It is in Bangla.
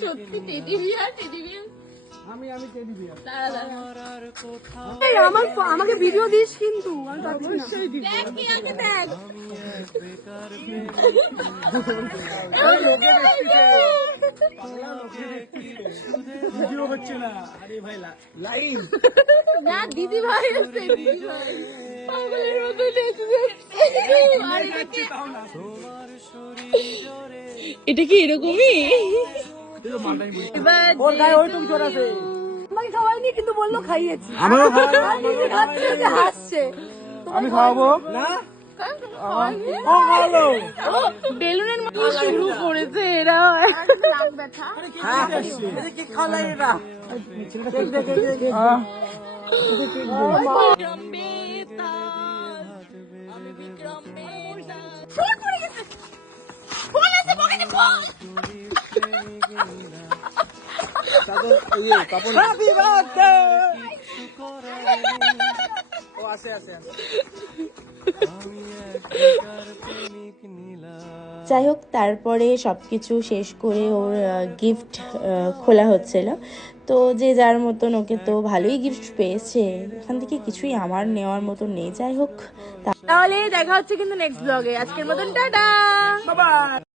সত্যি টেডি বিয়ার আমি টেডি বিয়ার। আমাকে ভিডিও দিস কিন্তু আমি ভিডিও হচ্ছে না। আরে ভাই লাইভ না, দিদি ভাই আছে, দিদি ভাই পাগলের মতো দেখছে। এটা কি এরকমই? ওর গায়ে ওইটুকু জ্বর আছে। আমাকে খাওয়াইনি কিন্তু বললো খাইয়েছি। আমিও হাসছে। আমি খাওয়াবো না, বেলুনের মতো শুরু করেছে এরা। যাই হোক, তারপরে সবকিছু শেষ করে ওর গিফট খোলা হচ্ছিল। তো যে যার মতন, ওকে তো ভালোই গিফট পেয়েছে, এখান থেকে কিছুই আমার নেওয়ার মতো নেই। যাই হোক, তাহলে দেখা হচ্ছে কিন্তু নেক্সট ব্লগে। আজকের মতন টাটা, বাই বাই।